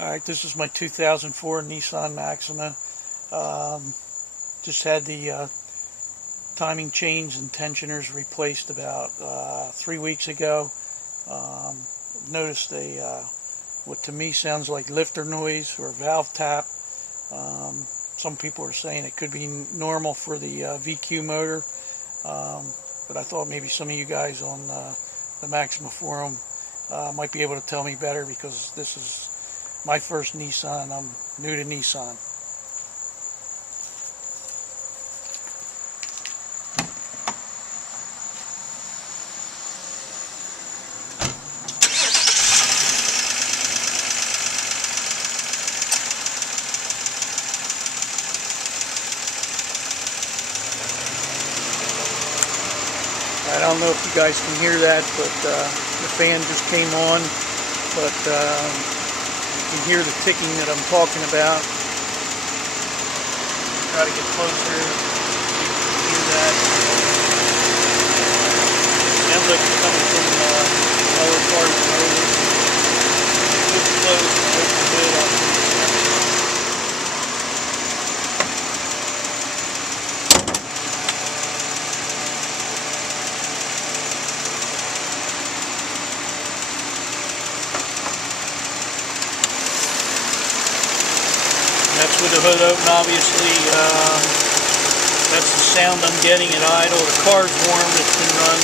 Alright, this is my 2004 Nissan Maxima. Just had the timing chains and tensioners replaced about 3 weeks ago. Noticed what to me sounds like lifter noise or valve tap. Some people are saying it could be normal for the VQ motor, but I thought maybe some of you guys on the Maxima forum might be able to tell me better, because this is my first Nissan. I'm new to Nissan. I don't know if you guys can hear that, but the fan just came on, but you can hear the ticking that I'm talking about. Try to get closer, see if you can hear that. Sounds like it's coming from the lower part of the motor. It's close, and open a bit on the That's with the hood open, obviously. That's the sound I'm getting at idle. The car's warm. It's been run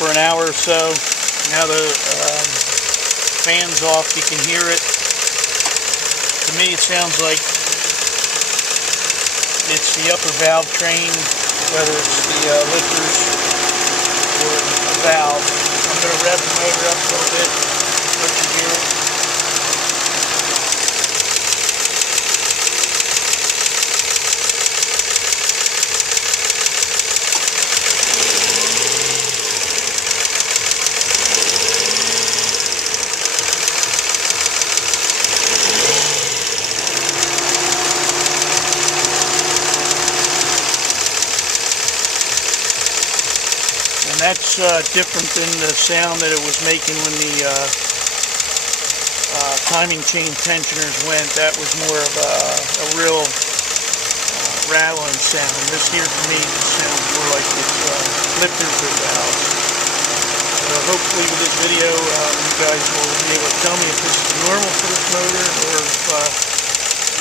for an hour or so. Now the fan's off. You can hear it. To me, it sounds like it's the upper valve train, whether it's the lifters or a valve. I'm going to rev the motor up a little bit. Let you hear it. And that's different than the sound that it was making when the timing chain tensioners went. That was more of a real rattling sound. This here to me just sounds more like it's lifters or valves. So hopefully with this video you guys will be able to tell me if this is normal for this motor, or if I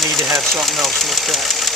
need to have something else looked at.